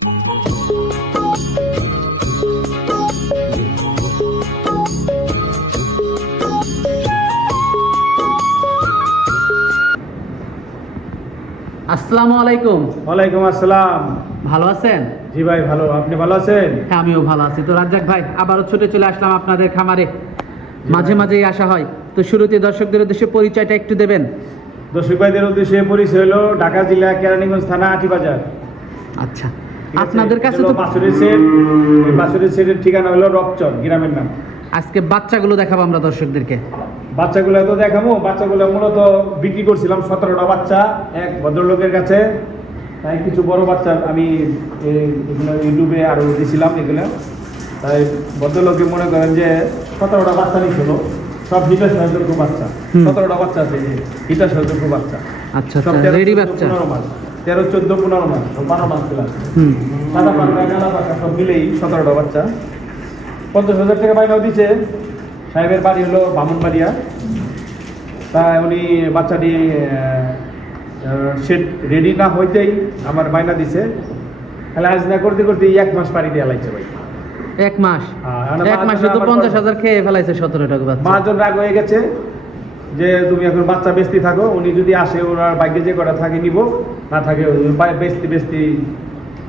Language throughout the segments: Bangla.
আসসালামু আলাইকুম। ওয়ালাইকুম আসসালাম। ভালো আছেন? জি ভাই ভালো। আপনি ভালো আছেন? হ্যাঁ আমিও ভালো আছি। তো রাজ্জাক ভাই আবারও ছুটে চলে আসলাম আপনাদের খামারে। মাঝে মাঝেই আসা হয়। তো শুরুতে দর্শকদের উদ্দেশ্যে পরিচয়টা একটু দেবেন। দর্শক ভাইদের উদ্দেশ্যে পরিচয় হলো ঢাকা জেলা কেরানীগঞ্জ থানা আটিবাজার আচ্ছা। আপনাদের কাছে তো বাসুরের সেট। বাসুরের সেটের ঠিকানা হলো রপচর গ্রামের নাম। আজকে বাচ্চাগুলো দেখাবো আমরা দর্শকদেরকে। বাচ্চাগুলো তো দেখাবো বাচ্চাগুলো মূলত বিক্রি করছিলাম সতেরোটা বাচ্চা এক ভদ্রলোকের কাছে। তাই কিছু বড় বাচ্চা আমি এগুলো ইউটিউবে আরও দিয়েছিলাম এগুলো। তাই ভদ্রলোকে মনে করেন যে সতেরোটা বাচ্চা নিয়েছিল সব হিটার সহযোগ্য বাচ্চা সতেরোটা বাচ্চা আছে হিটার সহযোগ্য বাচ্চা। আচ্ছা সব আচ্ছা রেডি বাচ্চা। তেরো চোদ্দ পনেরো মাস বারো মাস হুম। সাদা পাকা কালা পাকা সব মিলেই সতেরোটা বাচ্চা। পঞ্চাশ হাজার টাকা বাইনাও দিচ্ছে সাহেবের বাড়ি হলো বামুনবাড়িয়া। তা উনি বাচ্চাটি সেট রেডি না হইতেই আমার বাইনা দিছে। তাহলে আজ না করতে করতে এক মাস পাড়ি দিয়ে লাইছে ভাই। এক মাস? হ্যাঁ, এক মা- মাসে তো পঞ্চাশ হাজার খেয়ে ফেলাইছে সতেরো টাকা বাচ্চা মহাজন রাগ হয়ে গেছে। যে তুমি এখন বাচ্চা বেচতে থাকো উনি যদি আসে ওনার বাইকে যে কটা থাকে নিব। না থাকে ওই বা- বেচতে বেচতে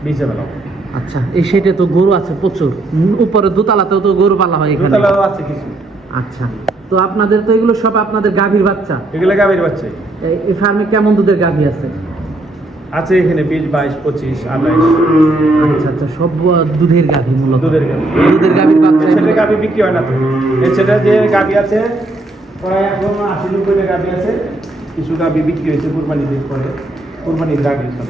বেঁচে পেলাম আচ্ছা এই সেটে তো গরু আছে প্রচুর। উপরে দোতলাতেও তো গরু পালা হয় এখানে। দোতলাও আছে কিছু। আচ্ছা তো আপনাদের তো এগুলো সব আপনাদের গাভীর বাচ্চা। এগুলো গাভীর বাচ্চা। এই- এই ফার্মে কেমন দুধের গাভী আছে? আছে এখানে বিশ বাইশ পঁচিশ আঠাইশ। আচ্ছা আচ্ছা সব দুধের গাভী মূলত। দুধের গাভী। দুধের গাভীর বাচ্চা। সেটা গাভী বিক্রি হয় না তো। সেটা যে গাভী আছে প্রায় এখন আশি নব্বইটা গাভী আছে কিছু গাভী বিক্রি হয়েছে কুরবানি দিয়ে পরে কুরবানির গাভী সব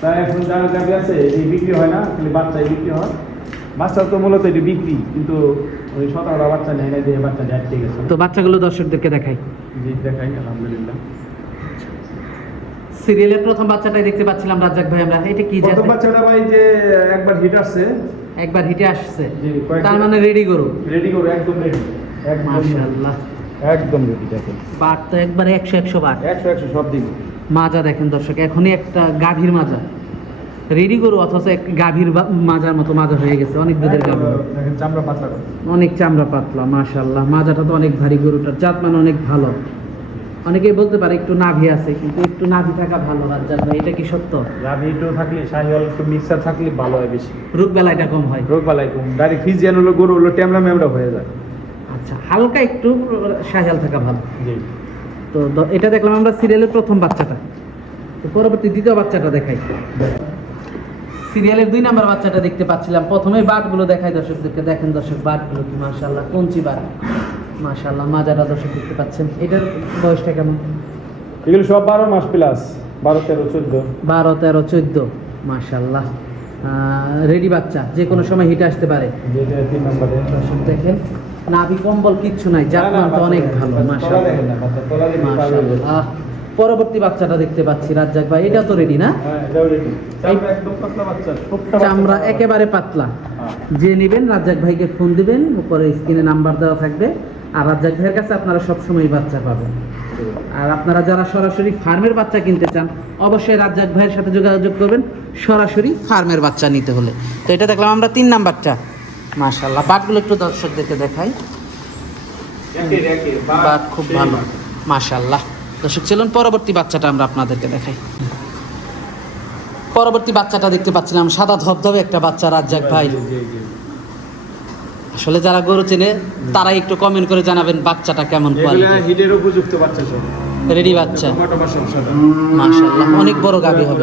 তাই এখন যারা গাভী আছে এই বিক্রি হয় না খালি বাচ্চাই বিক্রি হয়। বাচ্চা তো মূলত এটি বিক্রি কিন্তু ওই সতেরোটা বাচ্চা নেয় না দিয়ে বাচ্চা ঠিক আছে তো বাচ্চাগুলো দর্শকদেরকে দেখাই। জি দেখাই আলহামদুলিল্লাহ। সিরিয়ালের প্রথম বাচ্চাটাই দেখতে পাচ্ছিলাম রাজ্জাক ভাই আমরা। এটা কি প্রথম বাচ্চাটা ভাই যে একবার হিট আসছে। একবার হিটে আসছে। তার মানে রেডি গরু। রেডি করো একদম রেডি। মাশাআল্লাহ। একদম রেডি দেখেন। বাট তো একবারে একশো একশো বাট একশো একশো সব দিন মাজা দেখেন দর্শক এখনই একটা গাভীর মাজা। রেডি গরু অথচ এক গাভীর মাজার মতো মাজা হয়ে গেছে অনেক দুধের গাভী। দেখেন চামড়া পাতলা অনেক চামড়া পাতলা মাশাল্লাহ মাজাটা তো অনেক ভারী গরুটার জাত মানে অনেক ভালো। অনেকেই বলতে পারে একটু নাভি আছে কিন্তু একটু নাভি থাকা ভালো রাজ্জাক ভাই এটা কি সত্য? গাভী একটু থাকলে শাহিওয়াল একটু মিক্সার থাকলে ভালো হয় বেশি। রোগ বেলাটা কম হয়। রোগ বেলায় কম। ডাইরেক্ট ফিজিয়ান হলো গরু হলো ট্যামরা ম্যামরা হয়ে যায়। আচ্ছা হালকা একটু সাহাল থাকা ভালো। তো এটা দেখলাম আমরা সিরিয়ালের প্রথম বাচ্চাটা। তো পরবর্তী দ্বিতীয় বাচ্চাটা দেখাই। সিরিয়ালের দুই নাম্বার বাচ্চাটা দেখতে পাচ্ছিলাম। প্রথমে বাটগুলো দেখাই দর্শকদেরকে। দেখেন দর্শক বাটগুলো কি মাশাল্লাহ কঞ্চি বাট। মাশাল্লাহ মাজাটা দর্শক দেখতে পাচ্ছেন। এটার বয়সটা কেমন? এগুলো সব বারো মাস প্লাস বারো তেরো চোদ্দ। বারো তেরো চোদ্দ। মাশাল্লাহ রেডি বাচ্চা। যে কোনো সময় হিটে আসতে পারে। দেখেন। নাভি কম্বল কিচ্ছু নাই অনেক ভালো। মাশাআল্লাহ। পরবর্তী বাচ্চাটা দেখতে পাচ্ছি রাজ্জাক ভাই এটা তো রেডি না হ্যাঁ। চামড়া একেবারে পাতলা হ্যাঁ। যে নেবেন রাজ্জাক ভাইকে ফোন দিবেন উপরে স্ক্রিনে নাম্বার দেওয়া থাকবে আর রাজ্জাক ভাইয়ের কাছে আপনারা সবসময় বাচ্চা পাবেন আর আপনারা যারা সরাসরি ফার্মের বাচ্চা কিনতে চান অবশ্যই রাজ্জাক ভাইয়ের সাথে যোগাযোগ করবেন সরাসরি ফার্মের বাচ্চা নিতে হলে তো এটা দেখলাম আমরা তিন নাম্বারটা মাশাল্লাহ বাটগুলো একটু দর্শকদেরকে দেখাই। বাট, খুব ভালো। মাশাল্লাহ দর্শক চলুন পরবর্তী বাচ্চাটা আমরা আপনাদেরকে দেখাই। পরবর্তী বাচ্চাটা দেখতে পাচ্ছিলাম সাদা ধবধবে একটা বাচ্চা রাজ্জাক ভাই। আসলে যারা গরু চেনে তারা একটু কমেন্ট করে জানাবেন বাচ্চাটা কেমন কোয়ালিটি হিটের উপযুক্ত বাচ্চা রেডি বাচ্চা। মাশাল্লাহ অনেক বড় গাভী হবে।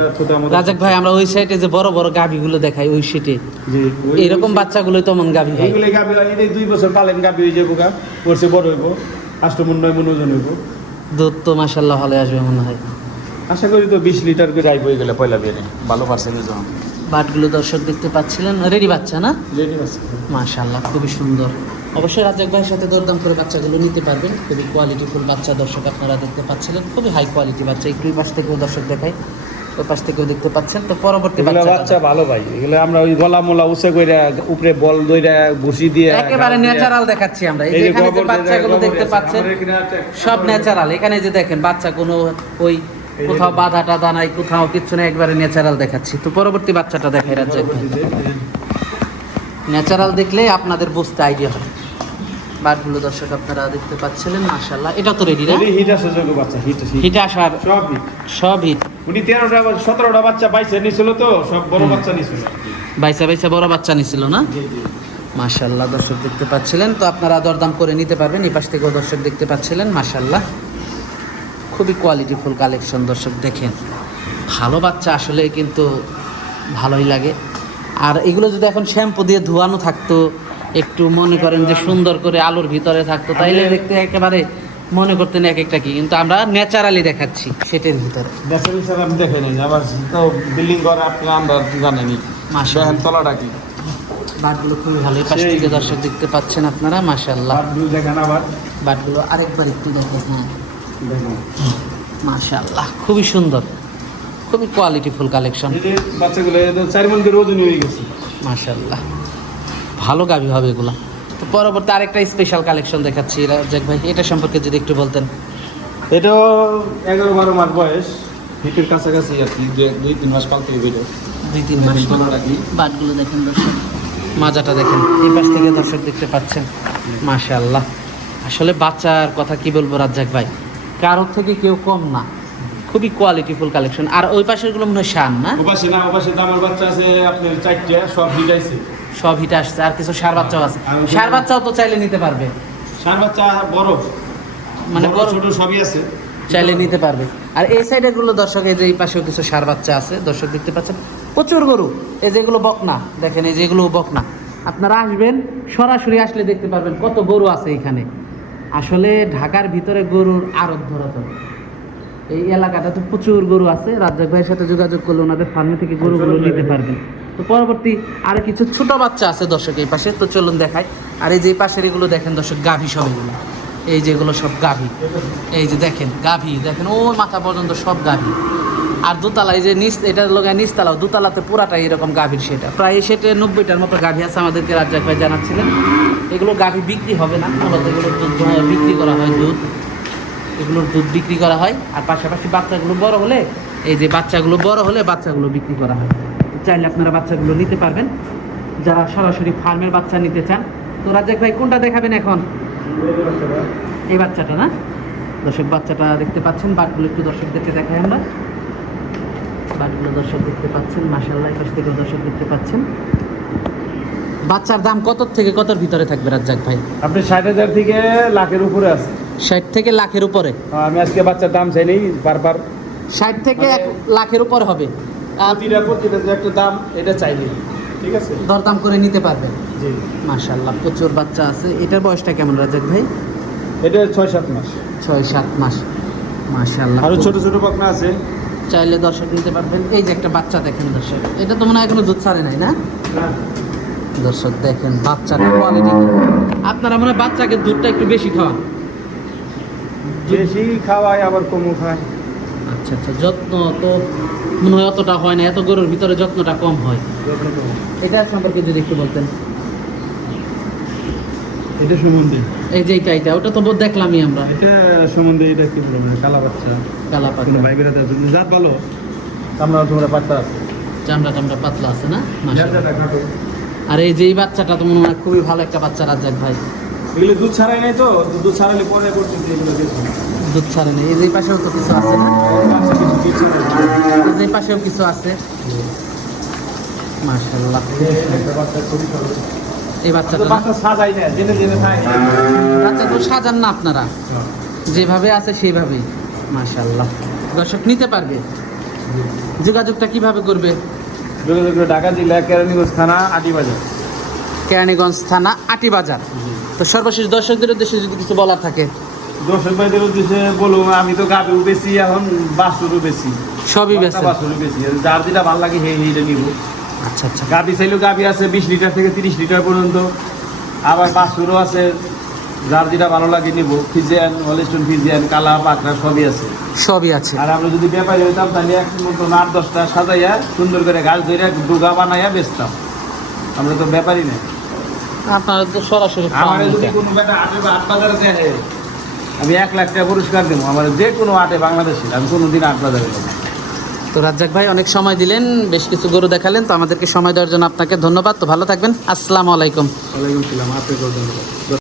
রাজাক ভাই আমরা ওই সাইডে যে বড় বড় গাভীগুলো দেখাই ওই সিটে ওই- এইরকম বাচ্চাগুলো তেমন গাভী হয় এইগুলো গাবি হয়, এই দুই বছর পালেন গাবি হয়ে যাব গা করছে বড় হইব আষ্টমন নয় মন ওজন হইব। দুধ তো মাশাল্লাহ ভালো আসবে মনে হয়। আশা করি তো বিশ লিটার করে হয়ে গেলে পয়লা বিয়ে ভালো পার্সেন্টেজ বাটগুলো দর্শক দেখতে পাচ্ছিলেন রেডি বাচ্চা না? রেডি আছে মাশাল্লাহ খুবই সুন্দর। অবশ্যই রাজ্জাক ভাইয়ের সাথে দরদাম করে বাচ্চাগুলো নিতে পারবেন। খুবই কোয়ালিটিফুল বাচ্চা দর্শক আপনারা দেখতে পাচ্ছিলেন। খুবই হাই কোয়ালিটি বাচ্চা। একটু পাশ থেকেও দর্শক দেখাই। ওই পাশ থেকেও দেখতে পাচ্ছেন। তো পরবর্তী বাচ্চা বাচ্চা ভালো ভাই। এগুলো আমরা ওই গলা মোলা উসে কইরা উপরে বল দইরা ঘুষি দিয়ে একেবারে ন্যাচারাল দেখাচ্ছি আমরা। এই যে যে এখানে যে বাচ্চাগুলো দেখতে পাচ্ছেন। সব ন্যাচারাল এখানে যে দেখেন বাচ্চা কোনো ওই কোথাও বাধা টাধা নাই কোথাও কিচ্ছু নাই একবারে ন্যাচারাল দেখাচ্ছি। তো পরবর্তী বাচ্চাটা দেখাই রাজ্জাক ন্যাচারাল দেখলে আপনাদের বুঝতে আইডিয়া হবে বাটগুলো দর্শক আপনারা দেখতে পাচ্ছিলেন মাশাল্লাহ এটা তো রেডি না? হিট আছে যোগ বাচ্চা হিট হিট। সব হিট। সব হিট। উনি তেরোটা সতেরোটা বাচ্চা বাইশে নিছিল তো সব বড় বাচ্চা নিছিল। বাইসা বাইসা বড় বাচ্চা নিছিল না? জি জি। মাশাল্লাহ দর্শক দেখতে পাচ্ছিলেন। তো আপনারা দরদাম করে নিতে পারবেন এই পাশ থেকেও দর্শক দেখতে পাচ্ছিলেন মাশাল্লাহ খুবই কোয়ালিটিফুল কালেকশন দর্শক দেখেন। ভালো বাচ্চা আসলে কিন্তু ভালোই লাগে। আর এগুলো যদি এখন শ্যাম্পু দিয়ে ধোয়ানো থাকতো একটু মনে করেন যে সুন্দর করে আলোর ভিতরে থাকতো তাইলে দেখতে একেবারে মনে করতেন এক একটা কি কিন্তু আমরা ন্যাচারালি দেখাচ্ছি সেটের ভিতরে। দেশের হিসাবে আমি দেখে নিই আবার তো বিল্ডিং করে আপনি আমরা জানেনি দেখেন তলাটা কি। বাটগুলো খুবই ভালো এই পাশ থেকে দর্শক দেখতে পাচ্ছেন আপনারা মাশাল্লাহ দেখেন আবার। বাটগুলো আরেকবার একটু দেখেন হ্যাঁ। মাশাল্লাহ খুবই সুন্দর খুবই কোয়ালিটিফুল কালেকশন যে বাচ্চাগুলো চার মন্দির ওজনই হয়ে গেছে। মাশাল্লাহ ভালো গাভি হবে এগুলা। তো পরবর্তী আরেকটা স্পেশাল কালেকশন দেখাচ্ছি। রাজ্জাক ভাই এটা সম্পর্কে যদি একটু বলতেন। এটাও এগারো বারো মাস বয়স। হিটের কাছাকাছি আর কি দুই তিন মাস পালতে এটা দুই তিন মাস বাটগুলো দেখেন দর্শক। মাজাটা দেখেন। এই পাশ থেকে দর্শক দেখতে পাচ্ছেন। মাশাল্লাহ আসলে বাচ্চার কথা কি বলব রাজ্জাক ভাই? কারোর থেকে কেউ কম না। খুবই কোয়ালিটিফুল কালেকশন আর ওই পাশেরগুলো মনে হয় শান না? ওপাশে না ওপাশে দামের বাচ্চা আছে আপনার চারটে সব হিটাইছে সব হিটে আসছে আর কিছু সার বাচ্চাও আছে। সার বাচ্চাও তো চাইলে নিতে পারবে। সার বাচ্চা বড়। মানে বড় ছোট সবই আছে। চাইলে নিতে পারবে। আর এই সাইডেরগুলো দর্শক এই যে এই পাশেও কিছু সার বাচ্চা আছে দর্শক দেখতে পাচ্ছেন। প্রচুর গরু। এই যেগুলো বকনা দেখেন এই যেগুলো বকনা। আপনারা আসবেন সরাসরি আসলে দেখতে পারবেন কত গরু আছে এখানে। আসলে ঢাকার ভিতরে গরুর আড়ত ধরা এই এলাকাটা তো প্রচুর গরু আছে। রাজ্জাক ভাইয়ের সাথে যোগাযোগ করলে ওনাদের ফার্মে থেকে গরুগুলো নিতে পারবেন। তো পরবর্তী আর কিছু ছোট বাচ্চা আছে দর্শক এই পাশে। তো চলুন দেখাই। আর এই যে পাশের এগুলো দেখেন দর্শক, গাভী সব এগুলো। এই যেগুলো সব গাভী। এই যে দেখেন, গাভী, দেখেন ওই মাথা পর্যন্ত সব গাভী। আর দোতলা, এই যে নিচ, এটার লোকের নিচতলাও, দোতলাতে পুরাটাই এরকম গাভীর সেটা। প্রায় সেটে নব্বইটার মতো গাভী আছে আমাদেরকে রাজ্জাক ভাই জানাচ্ছিলেন। এগুলো গাভী বিক্রি হবে না এগুলোর দুধ বিক্রি করা হয় দুধ। এগুলোর দুধ বিক্রি করা হয়। আর পাশাপাশি বাচ্চাগুলো বড় হলে, এই যে বাচ্চাগুলো বড় হলে বাচ্চাগুলো বিক্রি করা হয়। চাইলে আপনারা বাচ্চাগুলো নিতে পারবেন। যারা সরাসরি ফার্মের বাচ্চা নিতে চান। তো রাজ্জাক ভাই কোনটা দেখাবেন এখন? এই বাচ্চাটা না? দর্শক বাচ্চাটা দেখতে পাচ্ছেন বাটগুলো একটু দর্শকদেরকে দেখাই আমরা। বাটগুলো দর্শক দেখতে পাচ্ছেন মাসাল্লাহ পাশ থেকে দর্শক দেখতে পাচ্ছেন। বাচ্চার দাম কত থেকে কতর ভিতরে থাকবে রাজ্জাক ভাই? আপনি ষাট হাজার থেকে লাখের উপরে আছে ষাট থেকে লাখের উপরে? আমি আজকে বাচ্চার দাম চাইলেই বারবার ষাট থেকে এক লাখের উপর হবে। প্রতিটা প্রতিটা যে একটা দাম এটা চাইলেই ঠিক আছে? দরদাম করে নিতে পারবে? জি। মাশাল্লাহ প্রচুর বাচ্চা আছে। এটার বয়সটা কেমন রাজাক ভাই? এটা ছয় সাত মাস। ছয় সাত মাস। মাশাল্লাহ আরও ছোট ছোট পাখনা আছে। চাইলে দর্শক নিতে পারবেন। এই যে একটা বাচ্চা দেখেন দর্শক এটা তো মনে হয় এখনও দুধ ছাড়ে নাই না? দর্শক দেখেন বাচ্চাটা কোয়ালিটি আপনারা মনে হয় বাচ্চাকে দুধটা একটু বেশি খাওয়ান। বেশি খাওয়ায় আবার কমও খায়। আচ্ছা আচ্ছা যত্ন তো মনে হয় অতটা হয় না এত গরুর ভিতরে যত্নটা কম হয়। এটা সম্পর্কে যদি একটু বলতেন। এটা সম্বন্ধে? এই যে এটা এটা ওটা তো বোধ দেখলামই আমরা। এটা সম্বন্ধে এটা কি বলব কালা বাচ্চা। কালা ভাই বেড়াতে আছে জাত ভালো? আমরা তোমরা পাত্তা আছে। চামড়া টামড়া পাতলা আছে না? আর এই যে এই বাচ্চাটা তো মনে হয় খুবই ভালো একটা বাচ্চা রাজ্জাক ভাই। এগুলো দুধ ছাড়াই নাই তো? দুধ ছাড়ালে পরে করতেছে এগুলো দুধ ছাড়ে নেই। এই যে পাশেও তো কিছু আছে না? এই যে পাশেও কিছু আছে। ভালো এই বাচ্চাটা বাচ্চা তো সাজান না আপনারা। যেভাবে আছে সেইভাবেই। মাশাআল্লাহ। দর্শক নিতে পারবে। যোগাযোগটা কীভাবে করবে? যোগাযোগ ঢাকা জেলা কেরানীগঞ্জ থানা আটিবাজার। কেরানীগঞ্জ থানা আটিবাজার। তো সর্বশেষ দর্শকদের উদ্দেশ্যে যদি কিছু বলার থাকে। দর্শক ভাইদের উদ্দেশ্যে বলুন আমি তো গাবিও বেশি এখন বাসুরও বেশি। সবই বেছে বাসুরও বেশি। যার যেটা ভালো লাগে সেই সেইটা নিব। আচ্ছা আচ্ছা। গাবি চাইলেও গাবি আছে বিশ লিটার থেকে তিরিশ লিটার পর্যন্ত। আবার বাসুরও আছে যার যেটা ভালো লাগে নিব। ফিজিয়ান হলিস্টন ফিজিয়ান কালা পাকড়া সবই আছে। সবই আছে। আর আমরা যদি ব্যাপারী হইতাম তাহলে এক মতো আট দশটা সাজাইয়া সুন্দর করে গাছ ধরে ডুগা বানাইয়া বেচতাম। আমরা তো ব্যাপারই নেই। আপনারা তো সরাসরি আমার যদি কোনো বেটা আট বাজারে দেখে আমি এক লাখ টাকা পুরস্কার দেবো। আমার যে কোনো আটে বাংলাদেশে আমি কোনো দিন আট বাজারে যাব। তো রাজ্জাক ভাই অনেক সময় দিলেন বেশ কিছু গরু দেখালেন তো আমাদেরকে সময় দেওয়ার জন্য আপনাকে ধন্যবাদ। তো ভালো থাকবেন। আসসালামু আলাইকুম। ওয়ালাইকুম সালাম আপনাকেও ধন্যবাদ।